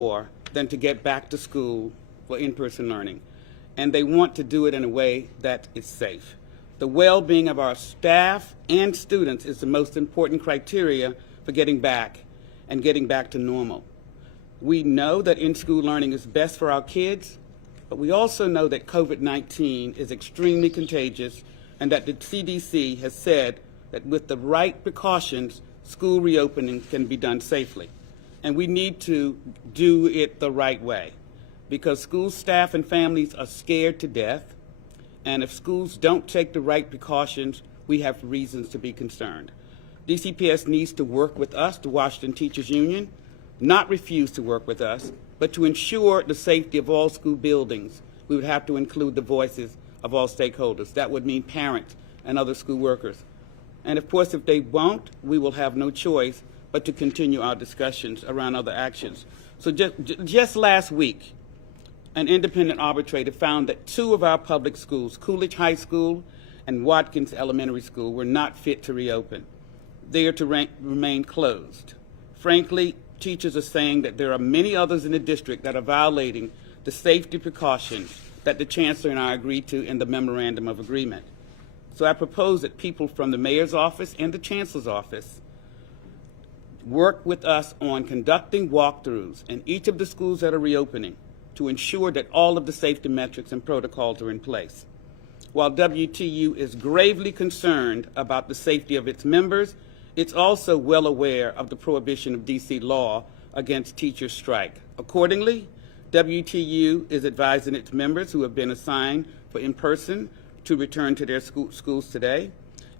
more than to get back to school for in-person learning, and they want to do it in a way that is safe. The well-being of our staff and students is the most important criteria for getting back to normal. We know that in-school learning is best for our kids, but we also know that COVID-19 is extremely contagious and that the CDC has said that with the right precautions, school reopening can be done safely. And we need to do it the right way because school staff and families are scared to death. And if schools don't take the right precautions, we have reasons to be concerned. DCPS needs to work with us, the Washington Teachers Union, not refuse to work with us, but to ensure the safety of all school buildings. We would have to include the voices of all stakeholders. That would mean parents and other school workers. And of course, if they won't, we will have no choice but to continue our discussions around other actions. So just last week, an independent arbitrator found that 2 of our public schools, Coolidge High School and Watkins Elementary School, were not fit to reopen. They are to remain closed. Frankly, teachers are saying that there are many others in the district that are violating the safety precautions that the Chancellor and I agreed to in the Memorandum of Agreement. So I propose that people from the Mayor's office and the Chancellor's office work with us on conducting walkthroughs in each of the schools that are reopening to ensure that all of the safety metrics and protocols are in place. While WTU is gravely concerned about the safety of its members, it's also well aware of the prohibition of DC law against teacher strike. Accordingly, WTU is advising its members who have been assigned for in-person to return to their schools today.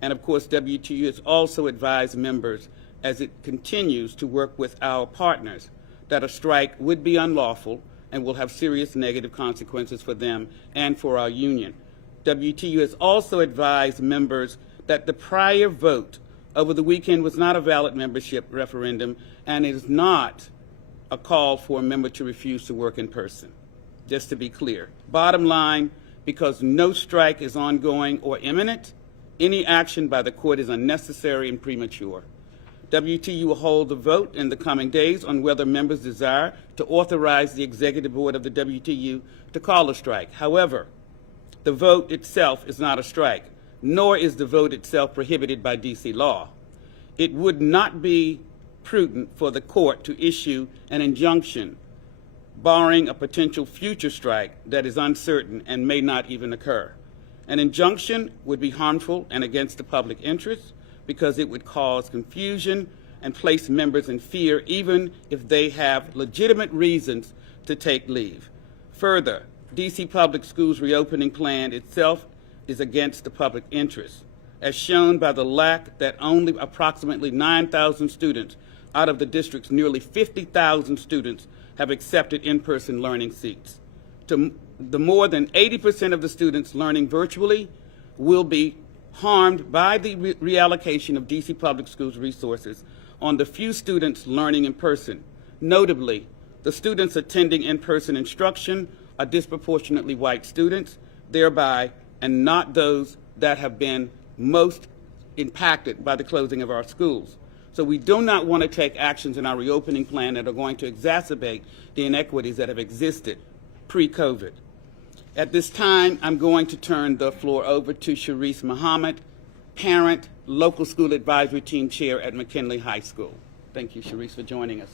And of course, WTU has also advised members as it continues to work with our partners that a strike would be unlawful and will have serious negative consequences for them and for our union. WTU has also advised members that the prior vote over the weekend was not a valid membership referendum and it is not a call for a member to refuse to work in person, just to be clear. Bottom line, because no strike is ongoing or imminent, any action by the court is unnecessary and premature. WTU will hold a vote in the coming days on whether members desire to authorize the executive board of the WTU to call a strike. However, the vote itself is not a strike, nor is the vote itself prohibited by DC law. It would not be prudent for the court to issue an injunction barring a potential future strike that is uncertain and may not even occur. An injunction would be harmful and against the public interest because it would cause confusion and place members in fear even if they have legitimate reasons to take leave. Further, DC Public Schools reopening plan itself is against the public interest, as shown by the lack that only approximately 9,000 students out of the district's nearly 50,000 students have accepted in-person learning seats. The more than 80% of the students learning virtually will be harmed by the reallocation of DC Public Schools resources on the few students learning in person. Notably, the students attending in-person instruction are disproportionately white students, thereby, and not those that have been most impacted by the closing of our schools. So we do not want to take actions in our reopening plan that are going to exacerbate the inequities that have existed pre-COVID. At this time, I'm going to turn the floor over to Sharice Muhammad, parent, local school advisory team chair at McKinley High School. Thank you, Sharice, for joining us.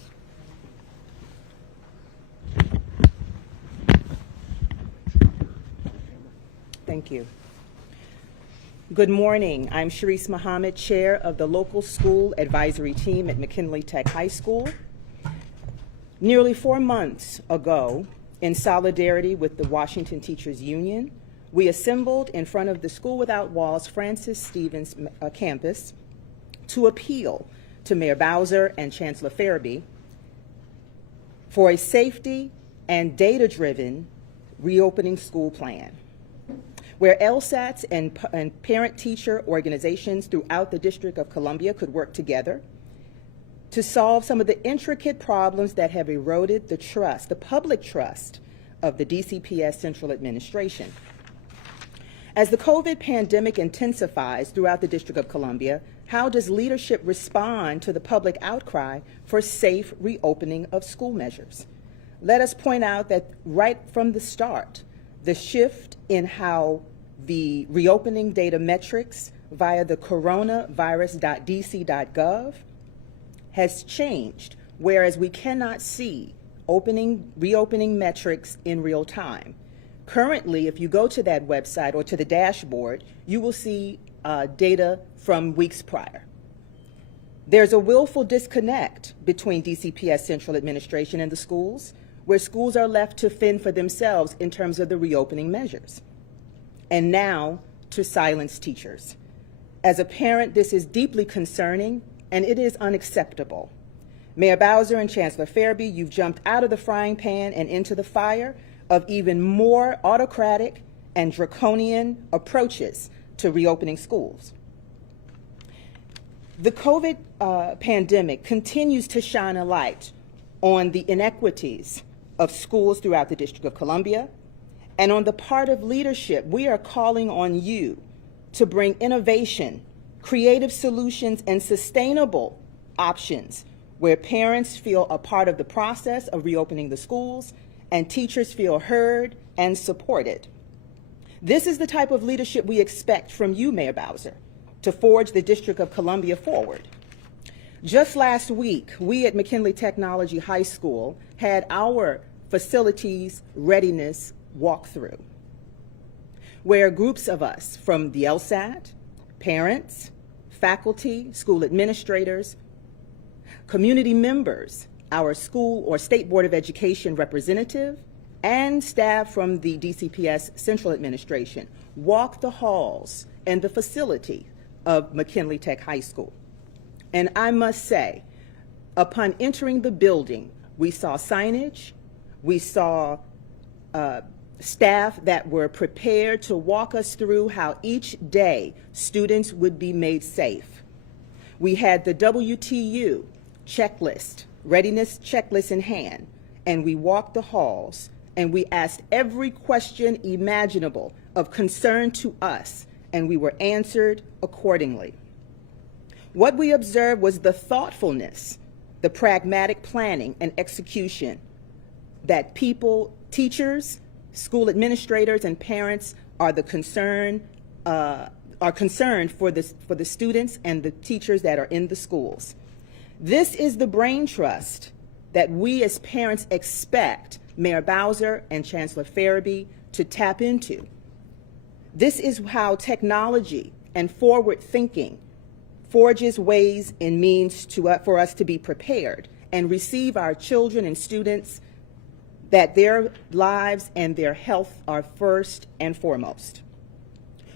Thank you. Good morning. I'm Sharice Muhammad, chair of the local school advisory team at McKinley Tech High School. Nearly 4 months ago, in solidarity with the Washington Teachers Union, we assembled in front of the School Without Walls Francis Stevens campus to appeal to Mayor Bowser and Chancellor Farabee for a safety and data-driven reopening school plan, where LSATs and parent-teacher organizations throughout the District of Columbia could work together to solve some of the intricate problems that have eroded the trust, the public trust of the DCPS Central Administration. As the COVID pandemic intensifies throughout the District of Columbia, how does leadership respond to the public outcry for safe reopening of school measures? let us point out that right from the start, the shift in how the reopening data metrics via the coronavirus.dc.gov has changed, whereas we cannot see reopening metrics in real time. Currently, if you go to that website or to the dashboard, you will see data from weeks prior. There's a willful disconnect between DCPS central administration and the schools, where schools are left to fend for themselves in terms of the reopening measures. And now to silence teachers. As a parent, this is deeply concerning and it is unacceptable. Mayor Bowser and Chancellor Fairby, you've jumped out of the frying pan and into the fire of even more autocratic and draconian approaches to reopening schools. The COVID pandemic continues to shine a light on the inequities of schools throughout the District of Columbia, and on the part of leadership, we are calling on you to bring innovation, creative solutions, and sustainable options where parents feel a part of the process of reopening the schools and teachers feel heard and supported. This is the type of leadership we expect from you, Mayor Bowser, to forge the District of Columbia forward. Just last week, we at McKinley Technology High School had our facilities readiness walkthrough, where groups of us from the LSAT, parents, faculty, school administrators, community members, our school or state board of education representative, and staff from the DCPS central administration walked the halls and the facility of McKinley Tech High School. And I must say, upon entering the building, we saw signage, we saw staff that were prepared to walk us through how each day students would be made safe. We had the WTU checklist, readiness checklist in hand, and we walked the halls and we asked every question imaginable of concern to us, and we were answered accordingly. What we observed was the thoughtfulness, the pragmatic planning and execution that people, teachers, school administrators, and parents are concerned for the students and the teachers that are in the schools. This is the brain trust that we as parents expect Mayor Bowser and Chancellor Fairby to tap into. This is how technology and forward thinking forges ways and means for us to be prepared and receive our children and students, that their lives and their health are first and foremost.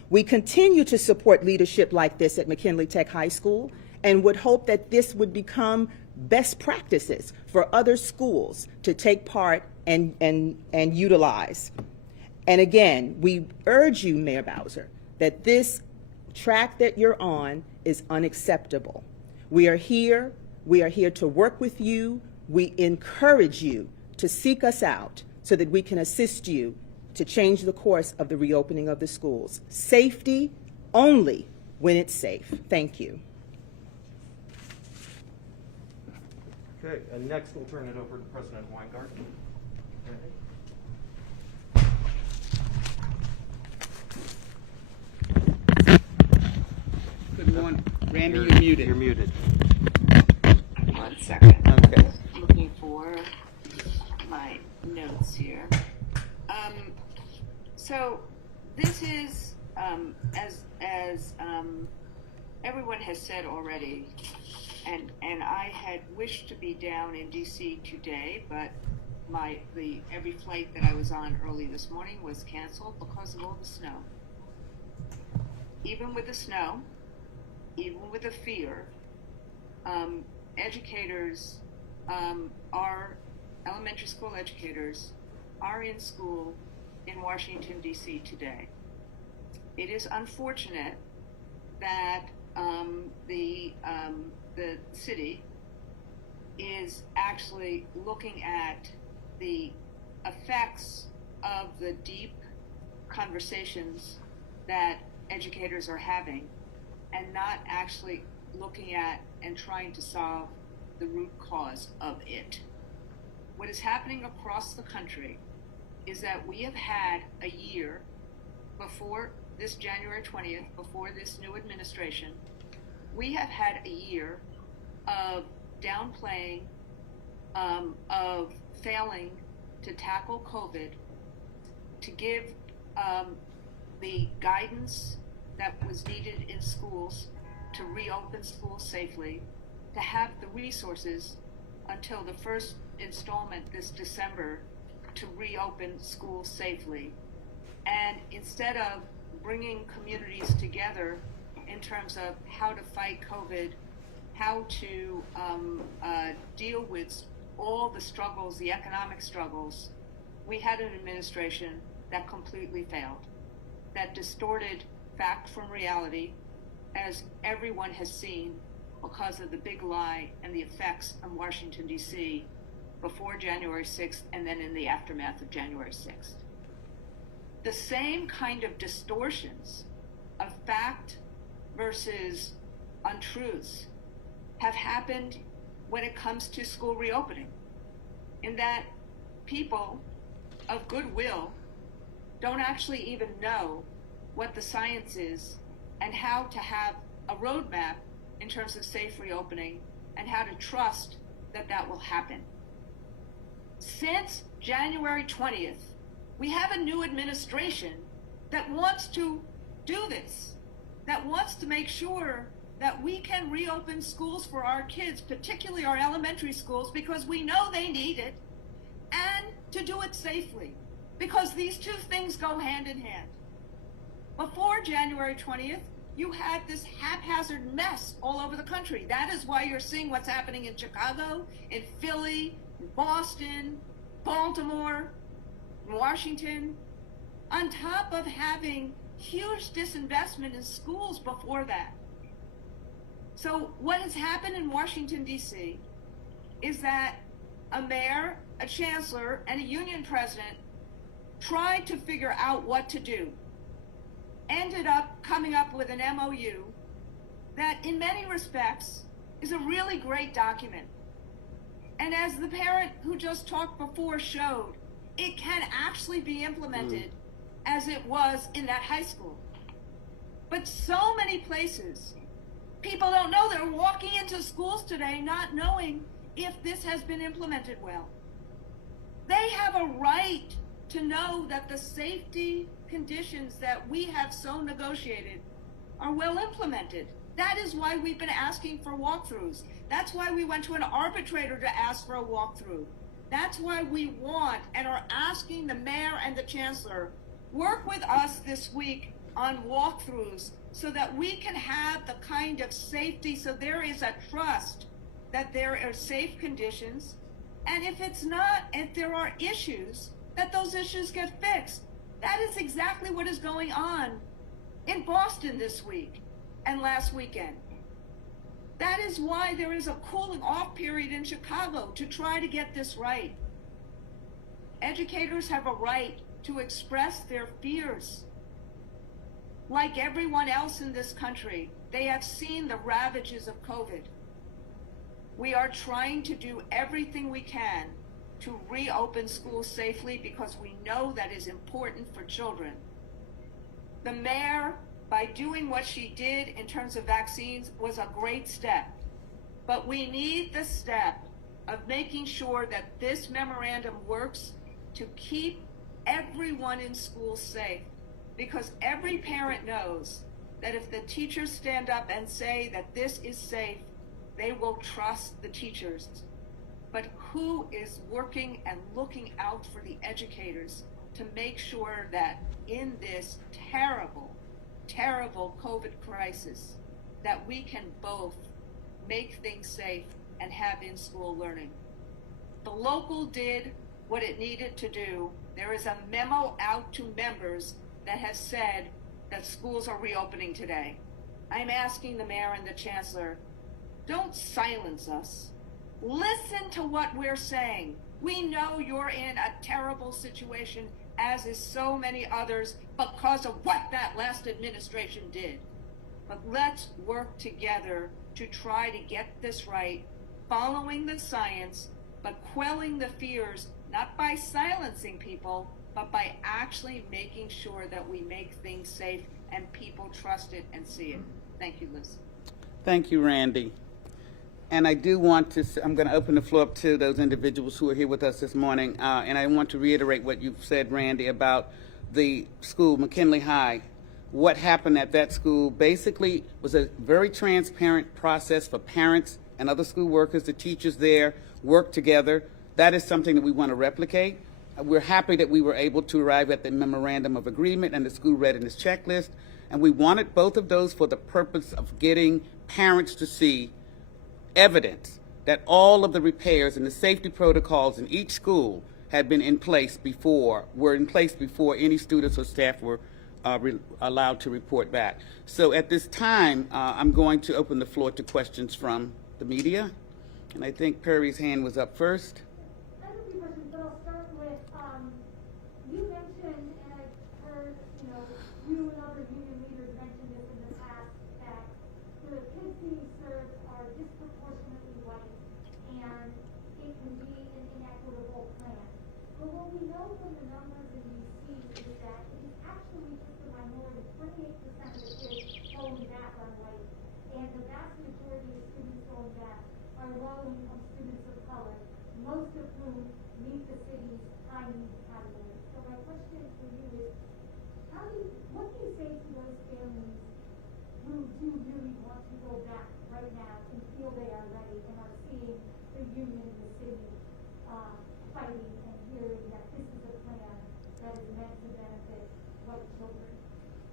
We continue to support leadership like this at McKinley Tech High School and would hope that this would become best practices for other schools to take part and utilize. And again, we urge you, Mayor Bowser, that this track that you're on is unacceptable. We are here to work with you. We encourage you to seek us out so that we can assist you to change the course of the reopening of the schools. Safety only when it's safe. Thank you. Okay, and next we'll turn it over to President Weingarten. Good morning. Randy, you're muted. You're muted. 1 second. Okay. Looking for my notes here. So this is, as everyone has said already, and I had wished to be down in DC today, but every flight that I was on early this morning was canceled because of all the snow. Even with the snow, even with the fear, educators, our elementary school educators are in school in Washington, D.C. today. It is unfortunate that the city is actually looking at the effects of the deep conversations that educators are having and not actually looking at and trying to solve the root cause of it. what is happening across the country is that we have had a year before this January 20th, before this new administration, we have had a year of downplaying, of failing to tackle COVID, to give the guidance that was needed in schools to reopen schools safely, to have the resources until the first installment this December to reopen schools safely. And instead of bringing communities together in terms of how to fight COVID, how to deal with all the struggles, the economic struggles, we had an administration that completely failed, that distorted fact from reality, as everyone has seen because of the big lie and the effects in Washington, D.C. before January 6th and then in the aftermath of January 6th. The same kind of distortions of fact versus untruths have happened when it comes to school reopening, in that people of goodwill don't actually even know what the science is and how to have a roadmap in terms of safe reopening and how to trust that that will happen. Since January 20th, we have a new administration that wants to do this, that wants to make sure that we can reopen schools for our kids, particularly our elementary schools, because we know they need it, and to do it safely, because these two things go hand in hand. Before January 20th, you had this haphazard mess all over the country. That is why you're seeing what's happening in Chicago, in Philly, in Boston, Baltimore, Washington, on top of having huge disinvestment in schools before that. So what has happened in Washington, D.C. is that a mayor, a chancellor, and a union president tried to figure out what to do, ended up coming up with an MOU that in many respects is a really great document. And as the parent who just talked before showed, it can actually be implemented as it was in that high school. But so many places, people don't know. They're walking into schools today not knowing if this has been implemented well. They have a right to know that the safety conditions that we have so negotiated are well implemented. That is why we've been asking for walkthroughs. That's why we went to an arbitrator to ask for a walkthrough. That's why we want and are asking the mayor and the chancellor, work with us this week on walkthroughs so that we can have the kind of safety, so there is a trust that there are safe conditions. And if it's not, if there are issues, that those issues get fixed. That is exactly what is going on in Boston this week and last weekend. That is why there is a cooling off period in Chicago to try to get this right. Educators have a right to express their fears. Like everyone else in this country, they have seen the ravages of COVID. We are trying to do everything we can to reopen schools safely because we know that is important for children. The mayor, by doing what she did in terms of vaccines, was a great step. But we need the step of making sure that this memorandum works to keep everyone in schools safe. Because every parent knows that if the teachers stand up and say that this is safe, they will trust the teachers. But who is working and looking out for the educators to make sure that in this terrible, terrible COVID crisis, that we can both make things safe and have in-school learning? The local did what it needed to do. There is a memo out to members that has said that schools are reopening today. I'm asking the mayor and the chancellor, don't silence us. Listen to what we're saying. We know you're in a terrible situation, as is so many others, because of what that last administration did. But let's work together to try to get this right, following the science, but quelling the fears, not by silencing people, but by actually making sure that we make things safe and people trust it and see it. Thank you, Liz. Thank you, Randy. And I do want to, I'm going to open the floor up to those individuals who are here with us this morning. And I want to reiterate what you've said, Randy, about the school, McKinley High. What happened at that school basically was a very transparent process for parents and other school workers. The teachers there work together. That is something that we want to replicate. We're happy that we were able to arrive at the memorandum of agreement and the school readiness checklist. And we wanted both of those for the purpose of getting parents to see evidence that all of the repairs and the safety protocols in each school had been in place before, any students or staff were allowed to report back. So at this time, I'm going to open the floor to questions from the media. And I think Perry's hand was up first. I have a few questions, but I'll start with, you mentioned, and I've heard, you and other union leaders mention this in the past, that the kids being served are disproportionately white, and it can be an inequitable plan. But what we know from the numbers in DC is that it is actually just a minority, 28% of the kids going back are white, and the vast majority of students going back are low-income students of color, most of whom meet the city's high needs category. So my question for you is, what do you say to those families who do really want to go back right now and feel they are ready and are seeing the union in the city fighting and hearing that this is a plan that is meant to benefit white children?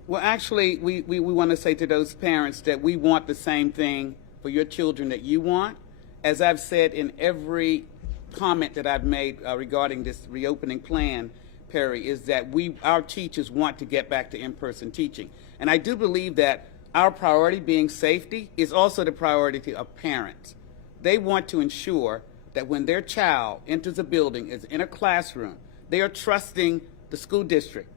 Well, actually, we want to say to those parents that we want the same thing for your children that you want. As I've said in every comment that I've made regarding this reopening plan, Perry, is that our teachers want to get back to in-person teaching. And I do believe that our priority being safety is also the priority of parents. They want to ensure that when their child enters a building, is in a classroom, they are trusting the school district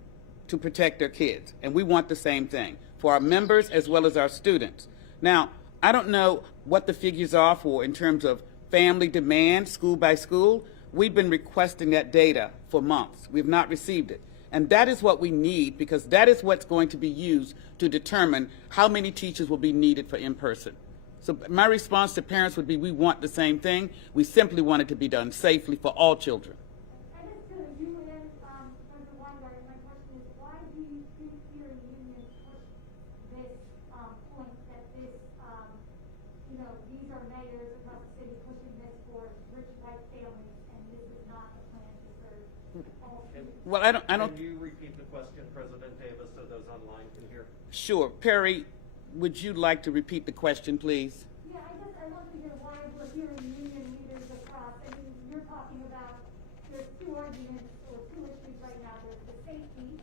to protect their kids. And we want the same thing for our members as well as our students. Now, I don't know what the figures are for in terms of family demand, school by school. We've been requesting that data for months. We've not received it. And that is what we need, because that is what's going to be used to determine how many teachers will be needed for in-person. So my response to parents would be, we want the same thing. We simply want it to be done safely for all children. I guess to you and President Weingarten, my question is, why do you think your union pushed this point that this, these are mayors across the city pushing this for rich white families, and this is not a plan to serve all students? Well, I don't. Can you repeat the question, President Davis, so those online can hear? Sure. Perry, would you like to repeat the question, please? Yeah, I guess I want to hear why we're hearing union leaders across. I mean, you're talking about, there's two arguments or two issues right now. There's the safety,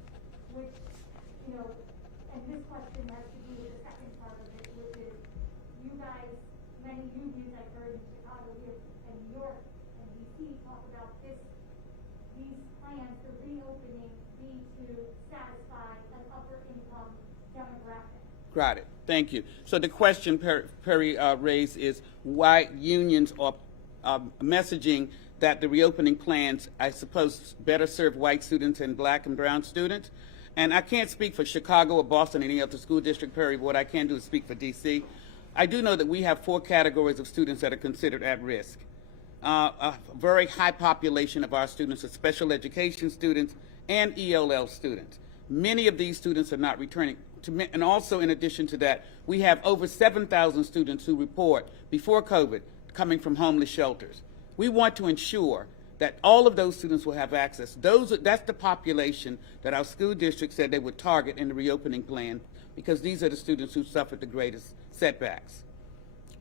which, and this question has to do with the second part of it, which is you guys, many unions I've heard in Chicago here and New York and DC talk about these plans for reopening be to satisfy an upper income demographic. Got it. Thank you. So the question Perry raised is why unions are messaging that the reopening plans, I suppose, better serve white students and black and brown students. And I can't speak for Chicago or Boston or any other school district, Perry, but what I can do is speak for DC. I do know that we have 4 categories of students that are considered at risk. A very high population of our students are special education students and ELL students. Many of these students are not returning. And also, in addition to that, we have over 7,000 students who report before COVID coming from homeless shelters. We want to ensure that all of those students will have access. That's the population that our school district said they would target in the reopening plan, because these are the students who suffered the greatest setbacks.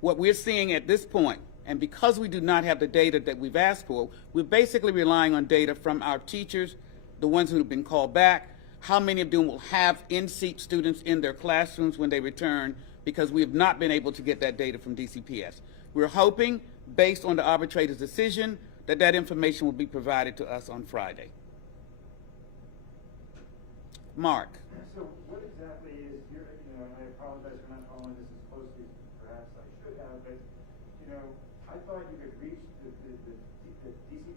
What we're seeing at this point, and because we do not have the data that we've asked for, we're basically relying on data from our teachers, the ones who have been called back, how many of them will have in-seat students in their classrooms when they return, because we have not been able to get that data from DCPS. We're hoping, based on the arbitrator's decision, that that information will be provided to us on Friday. Mark. So what exactly is your, and I apologize for not following this as closely as perhaps I should have, but, I thought you could reach the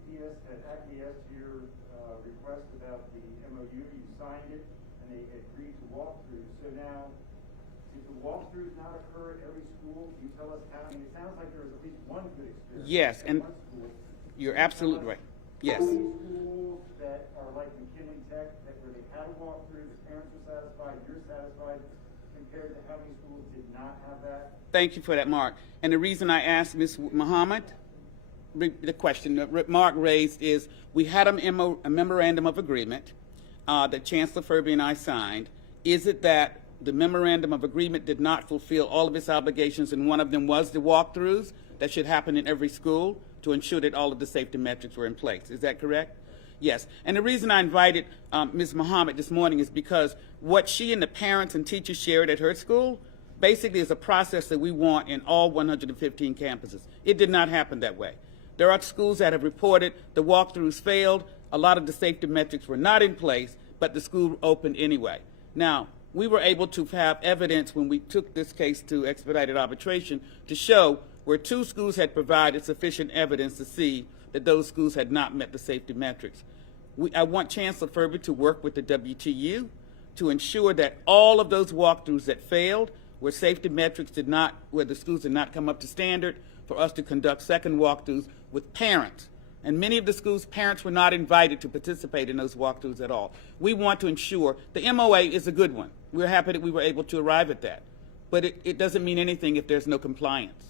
DCPS had acquiesced to your request about the MOU. You signed it, and they agreed to walkthroughs. So now, if the walkthroughs not occur at every school, can you tell us how? I mean, it sounds like there was at least one good experience. Yes, at and one school. you're absolutely right. Yes. How many schools that are like McKinley Tech, that where they had a walkthrough, the parents are satisfied, you're satisfied, compared to how many schools did not have that? Thank you for that, Mark. And the reason I asked Ms. Muhammad, the question that Mark raised is, we had a memorandum of agreement that Chancellor Furby and I signed. Is it that the memorandum of agreement did not fulfill all of its obligations, and one of them was the walkthroughs that should happen in every school to ensure that all of the safety metrics were in place? Is that correct? Yes. And the reason I invited Ms. Muhammad this morning is because what she and the parents and teachers shared at her school basically is a process that we want in all 115 campuses. It did not happen that way. There are schools that have reported the walkthroughs failed, a lot of the safety metrics were not in place, but the school opened anyway. Now, we were able to have evidence when we took this case to expedited arbitration to show where 2 schools had provided sufficient evidence to see that those schools had not met the safety metrics. I want Chancellor Furby to work with the WTU to ensure that all of those walkthroughs that failed, where safety metrics did not, where the schools did not come up to standard, for us to conduct second walkthroughs with parents. And many of the schools' parents were not invited to participate in those walkthroughs at all. We want to ensure the MOA is a good one. We're happy that we were able to arrive at that. But it doesn't mean anything if there's no compliance.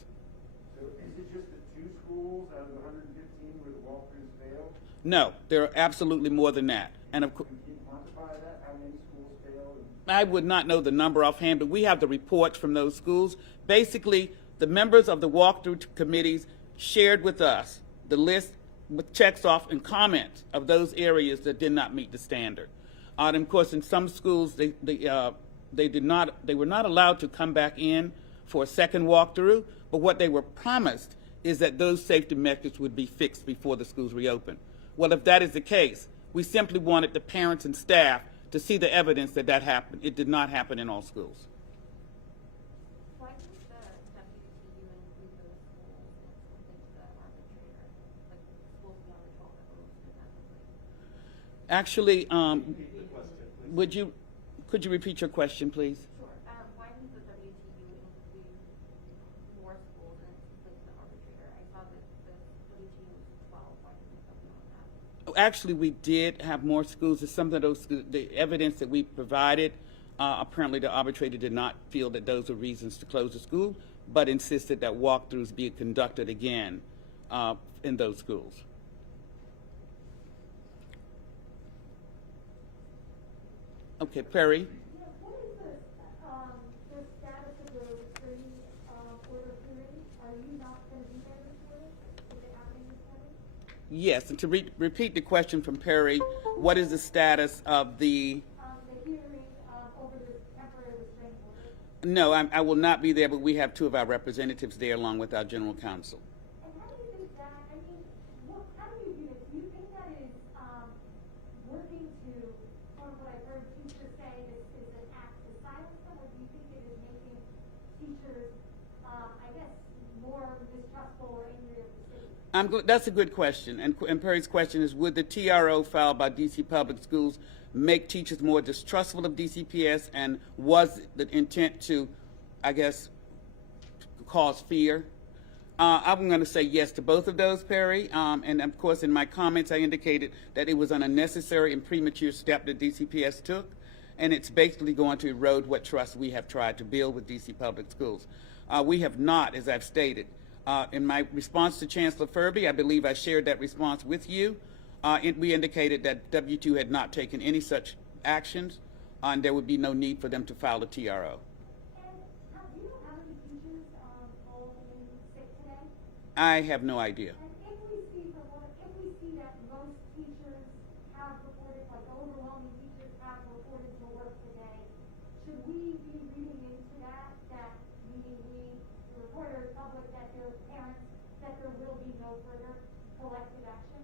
So is it just the 2 schools out of the 115 where the walkthroughs failed? No, there are absolutely more than that. And of course, Can you quantify that? How many schools failed? I would not know the number offhand, but we have the reports from those schools. Basically, the members of the walkthrough committees shared with us the list with checks off and comments of those areas that did not meet the standard. And of course, in some schools, they were not allowed to come back in for a second walkthrough, but what they were promised is that those safety metrics would be fixed before the schools reopened. Well, if that is the case, we simply wanted the parents and staff to see the evidence that that happened. It did not happen in all schools. Why didn't the WTU include those schools in the arbitrator, like schools beyond the 12 that were listed in that complaint? Actually, Repeat the question, please. could you repeat your question, please? Sure. Why didn't the WTU include more schools in the arbitrator? I saw that the WTU was 12. Why didn't they focus on that? Actually, we did have more schools. It's some of those, the evidence that we provided, apparently the arbitrator did not feel that those were reasons to close the school, but insisted that walkthroughs be conducted again in those schools. Okay, Perry. Yeah, what is the status of the restraining order hearing? Are you not going to be there this morning? Is it happening this morning? Yes, and to repeat the question from Perry, what is the status of the? The hearing over the temporary restraining order. No, I will not be there, but we have 2 of our representatives there along with our general counsel. And how do you think that, I mean, how do you view it? Do you think that is working to, from what I've heard teachers say, is an act to silence them, or do you think it is making teachers, I guess, more mistrustful or angry of the city? That's a good question. And Perry's question is, would the TRO filed by D.C. Public Schools make teachers more distrustful of DCPS, and was the intent to, I guess, cause fear? I'm going to say yes to both of those, Perry. And of course, in my comments, I indicated that it was an unnecessary and premature step that DCPS took, and it's basically going to erode what trust we have tried to build with D.C. Public Schools. We have not, as I've stated. In my response to Chancellor Furby, I believe I shared that response with you. We indicated that W2 had not taken any such actions, and there would be no need for them to file a TRO. And do you know how many teachers called in sick today? I have no idea. And if we see that most teachers have reported, like overwhelming teachers have reported to work today, should we be reading into that we, the reporters, public, that their parents, that there will be no further collective action?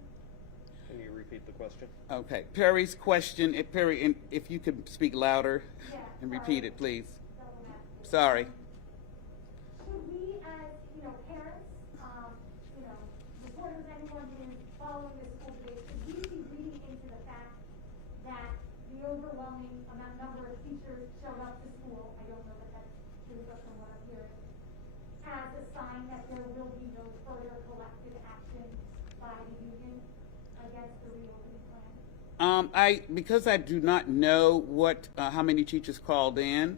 Can you repeat the question? Okay, Perry's question, Perry, if you could speak louder Yeah, and repeat it, please. Someone asked. Sorry. Should we, as, parents, reporters, anyone who is following this overwhelming number of teachers showed up to school. I don't know that that's true, but from what I'm hearing, as a sign that there will be no further collective action by the union against the reopening plan? Because I do not know how many teachers called in.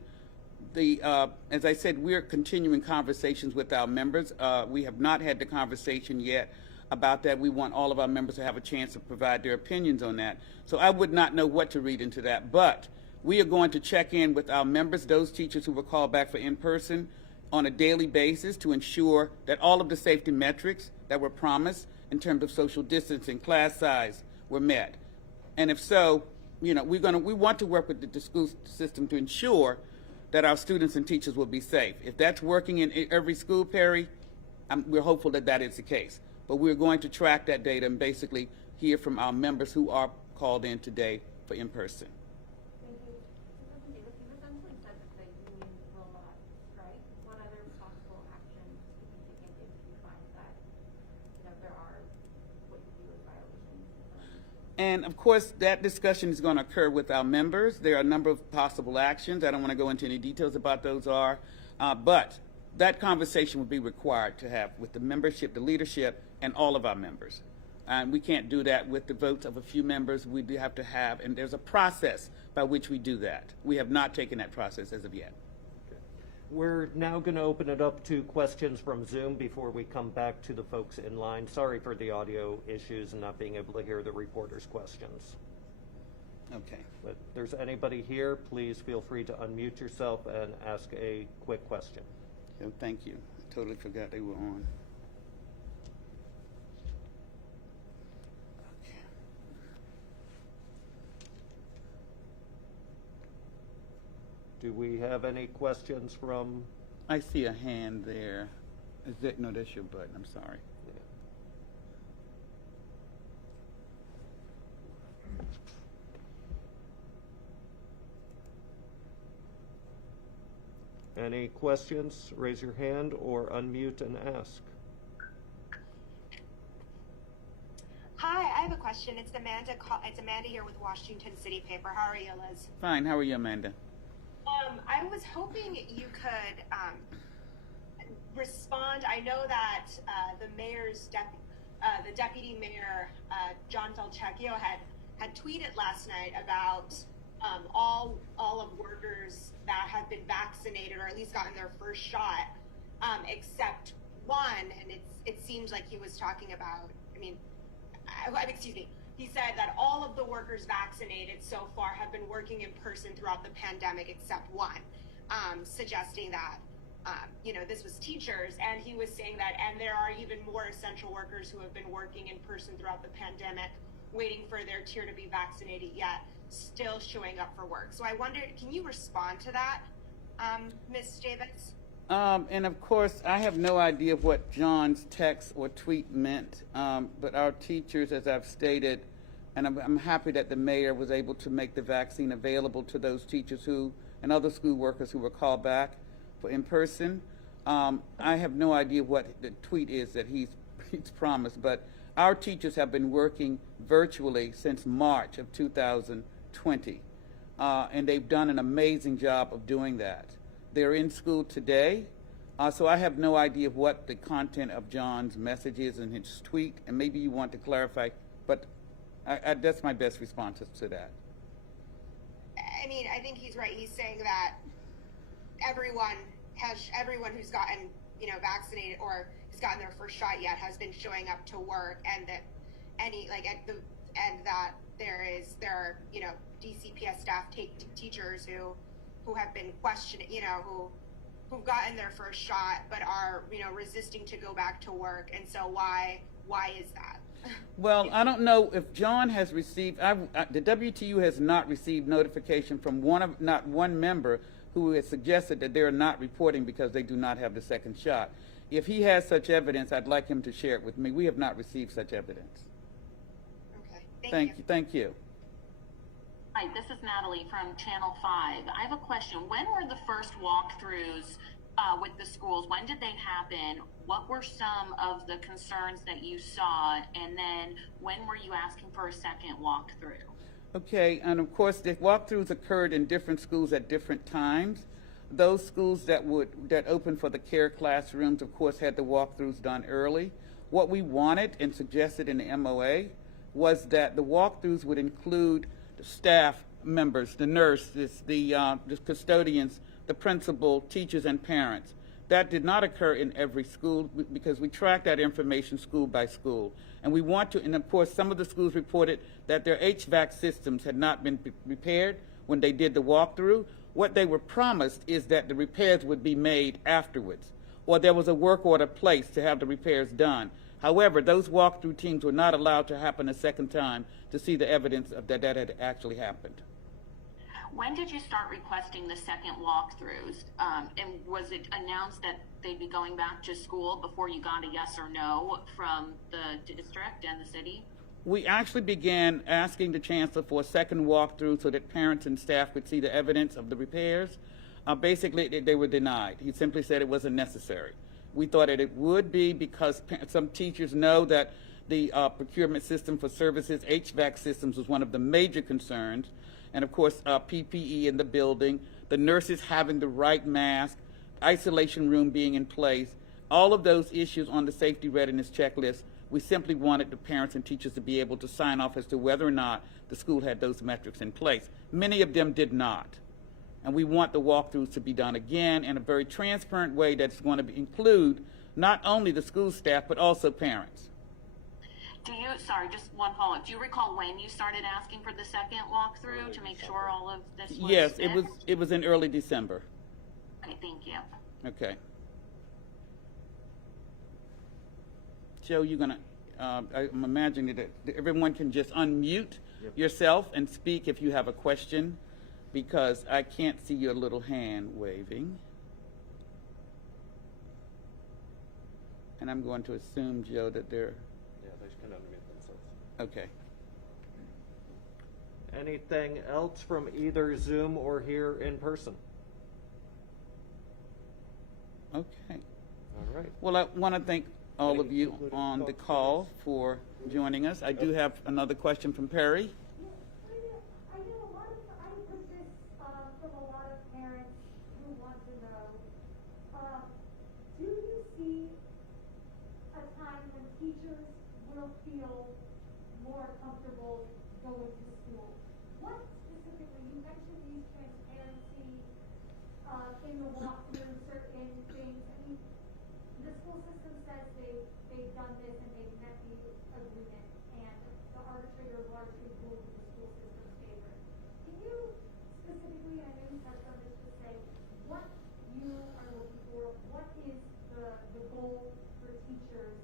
As I said, we're continuing conversations with our members. We have not had the conversation yet about that. We want all of our members to have a chance to provide their opinions on that. So I would not know what to read into that, but we are going to check in with our members, those teachers who were called back for in-person, on a daily basis to ensure that all of the safety metrics that were promised in terms of social distancing, class size, were met. And if so, we want to work with the school system to ensure that our students and teachers will be safe. If that's working in every school, Perry, we're hopeful that that is the case. But we're going to track that data and basically hear from our members who are called in today for in-person. Davis, you've essentially said that the union will not strike. What other possible actions could you take if you find that there are what you view as violations? And of course, that discussion is going to occur with our members. There are a number of possible actions. I don't want to go into any details about those but that conversation would be required to have with the membership, the leadership, and all of our members. And we can't do that with the votes of a few members. We do have to have, and there's a process by which we do that. We have not taken that process as of yet. We're now going to open it up to questions from Zoom before we come back to the folks in line. Sorry for the audio issues and not being able to hear the reporters' questions. Okay. But if there's anybody here, please feel free to unmute yourself and ask a quick question. So thank you. I totally forgot they were on. Okay. Do we have any questions from? I see a hand there. No, that's your button. I'm sorry. Any questions? Raise your hand or unmute and ask. Hi, I have a question. It's Amanda. It's Amanda here with Washington City Paper. How are you, Liz? Fine. How are you, Amanda? I was hoping you could respond. I know that the deputy mayor, John Delchecchio, had tweeted last night about all of workers that have been vaccinated or at least gotten their first shot, except one, and it seems like he was talking about. Excuse me. He said that all of the workers vaccinated so far have been working in person throughout the pandemic except one, suggesting that, this was teachers. And he was saying that, and there are even more essential workers who have been working in person throughout the pandemic, waiting for their tier to be vaccinated, yet still showing up for work. So I wondered, can you respond to that, Ms. Davis? And of course, I have no idea what John's text or tweet meant, but our teachers, as I've stated, and I'm happy that the mayor was able to make the vaccine available to those teachers and other school workers who were called back for in-person. I have no idea what the tweet is that he's promised, but our teachers have been working virtually since March of 2020, and they've done an amazing job of doing that. They're in school today, so I have no idea what the content of John's message is in his tweet, and maybe you want to clarify, but that's my best response to that. I think he's right. He's saying that everyone who's gotten, vaccinated or has gotten their first shot yet has been showing up to work, and that that there are, DCPS staff teachers who have been questioning, who've gotten their first shot but are, resisting to go back to work. And so why is that? Well, I don't know if John has received, the WTU has not received notification from not one member who has suggested that they're not reporting because they do not have the second shot. If he has such evidence, I'd like him to share it with me. We have not received such evidence. Okay, Thank you. Thank you. Hi, this is Natalie from Channel 5. I have a question. When were the first walkthroughs with the schools? When did they happen? What were some of the concerns that you saw? And then when were you asking for a second walkthrough? Okay, and of course, the walkthroughs occurred in different schools at different times. Those schools that opened for the care classrooms, of course, had the walkthroughs done early. What we wanted and suggested in the MOA was that the walkthroughs would include the staff members, the nurses, the custodians, the principal, teachers, and parents. That did not occur in every school because we track that information school by school. And we want to, and of course, some of the schools reported that their HVAC systems had not been repaired when they did the walkthrough. What they were promised is that the repairs would be made afterwards, or there was a work order placed to have the repairs done. However, those walkthrough teams were not allowed to happen a second time to see the evidence of that had actually happened. When did you start requesting the second walkthroughs? And was it announced that they'd be going back to school before you got a yes or no from the district and the city? We actually began asking the chancellor for a second walkthrough so that parents and staff could see the evidence of the repairs. Basically, they were denied. He simply said it wasn't necessary. We thought that it would be because some teachers know that the procurement system for services, HVAC systems, was one of the major concerns. And of course, PPE in the building, the nurses having the right mask, isolation room being in place, all of those issues on the safety readiness checklist, we simply wanted the parents and teachers to be able to sign off as to whether or not the school had those metrics in place. Many of them did not. And we want the walkthroughs to be done again in a very transparent way that's going to include not only the school staff, but also parents. Sorry, just one follow-up. Do you recall when you started asking for the second walkthrough to make sure all of this was Yes, fixed? it was in early December. Okay, thank you. Okay. Joe, you're gonna, I'm imagining that everyone can just unmute yourself and speak if you have a question, because I can't see your little hand waving. And I'm going to assume, Joe, that they're, Yeah, they can unmute themselves. okay. Anything else from either Zoom or here in person? Okay. All right. Well, I want to thank all of you Including on the folks call for joining us. I do have another question from Perry. I know a lot of, I heard this, from a lot of parents who want to know, do you see a time when teachers will feel more comfortable going to school? What specifically, you mentioned these transparency, in the walkthrough, certain things, I mean, the school system says they've done this and they've met the agreement, and the arbitrator largely ruled in the school system's favor. Can you specifically, I know you touched on this, to say what you are looking for, what is the goal for teachers,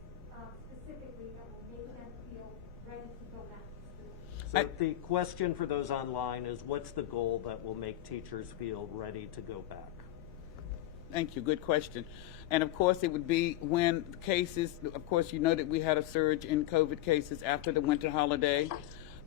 specifically that will make them feel ready to go back to school? So the question for those online is, what's the goal that will make teachers feel ready to go back? Thank you. Good question. And of course, it would be when cases, of course, you know that we had a surge in COVID cases after the winter holiday.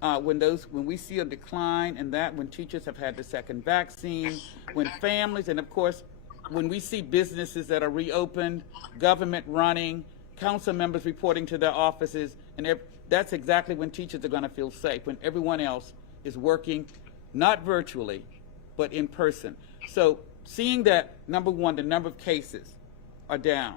When we see a decline in that, when teachers have had the second vaccine, when families, and of course, when we see businesses that are reopened, government running, council members reporting to their offices, and that's exactly when teachers are going to feel safe, when everyone else is working, not virtually, but in person. So seeing that, number one, the number of cases are down.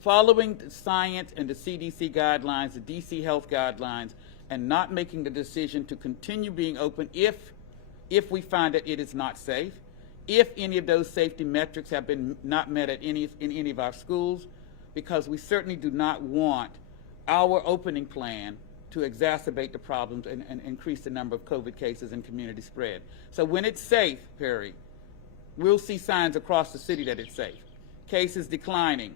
Following the science and the CDC guidelines, the DC health guidelines, and not making the decision to continue being open if we find that it is not safe, if any of those safety metrics have been not met at in any of our schools, because we certainly do not want our opening plan to exacerbate the problems and increase the number of COVID cases and community spread. So when it's safe, Perry, we'll see signs across the city that it's safe. Cases declining.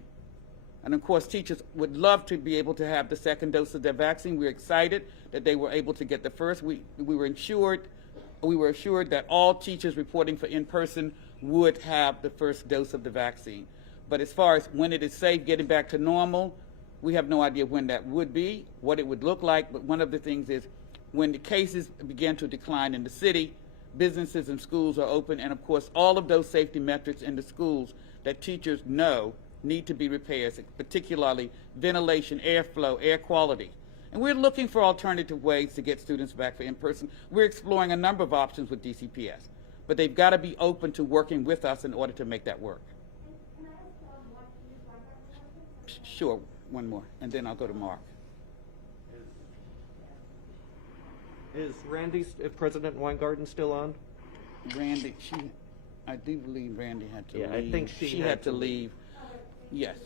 And of course, teachers would love to be able to have the second dose of their vaccine. We're excited that they were able to get the first. We were assured that all teachers reporting for in-person would have the first dose of the vaccine. But as far as when it is safe, getting back to normal, we have no idea when that would be, what it would look like. But one of the things is when the cases begin to decline in the city, businesses and schools are open, and of course, all of those safety metrics in the schools that teachers know need to be repaired, particularly ventilation, airflow, air quality. And we're looking for alternative ways to get students back for in-person. We're exploring a number of options with DCPS, but they've got to be open to working with us in order to make that work. Can I ask what you want? Sure, one more, and then I'll go to Mark. Is President Weingarten still on? Randy, I do believe Randy had to Yeah, leave. I think she had had to to leave. Yes,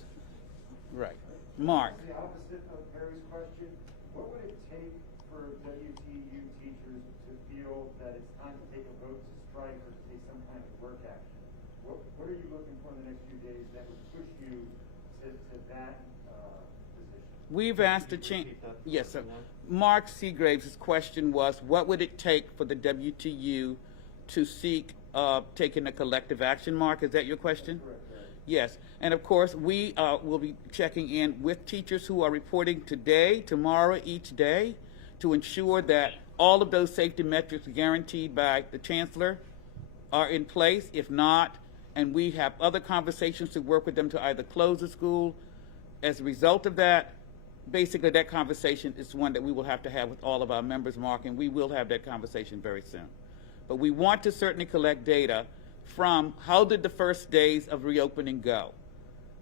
right. Mark. The opposite of Perry's question, what would it take for WTU teachers to feel that it's time to take a vote to strike or to take some kind of work action? What are you looking for in the next few days that would push you to that position? We've asked to change. Yes, sir. Mark Seagraves' question was, what would it take for the WTU to seek taking a collective action? Mark, is that your question? Correct. Yes, and of course, we will be checking in with teachers who are reporting today, tomorrow, each day, to ensure that all of those safety metrics guaranteed by the chancellor are in place. If not, and we have other conversations to work with them to either close the school. As a result of that, basically that conversation is one that we will have to have with all of our members, Mark, and we will have that conversation very soon. But we want to certainly collect data from how did the first days of reopening go.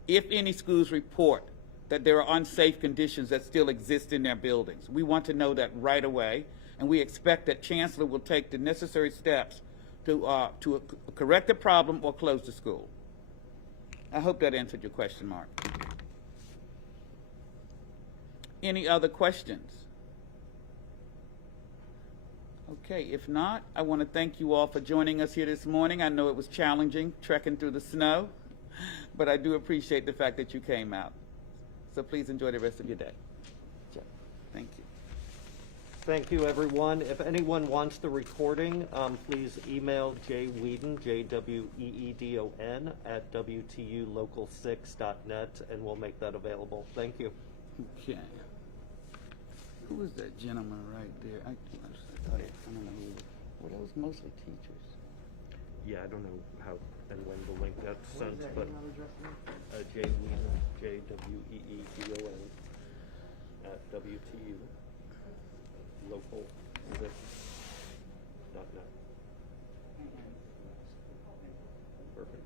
If any schools report that there are unsafe conditions that still exist in their buildings, we want to know that right away, and we expect that Chancellor will take the necessary steps to correct the problem or close the school. I hope that answered your question, Mark. Any other questions? Okay, if not, I want to thank you all for joining us here this morning. I know it was challenging trekking through the snow, but I do appreciate the fact that you came out. So please enjoy the rest of your day. Thank you. Thank you, everyone. If anyone wants the recording, please email jweedon, JWEEDON, at WTUlocal6.net, and we'll make that available. Thank you. Okay. Who was that gentleman right there? I don't know who. Were those mostly teachers? Yeah, I don't know how and when the link got sent, but jweedon, JWEEDON, at WTUlocal6.net. Perfect.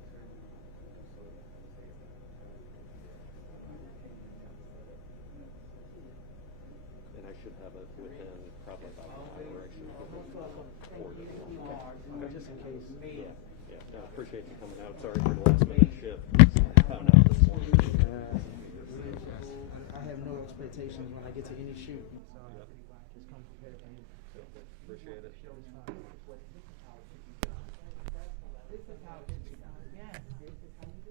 And I should have it within probably about an hour. I should give it forwarded along. Just in case. Yeah. No, I appreciate you coming out. Sorry for the last minute shift. Found out this morning. I have no expectations when I get to any shoot. So just come prepared for me. Appreciate it. This is how it should be done. Yes, this is how you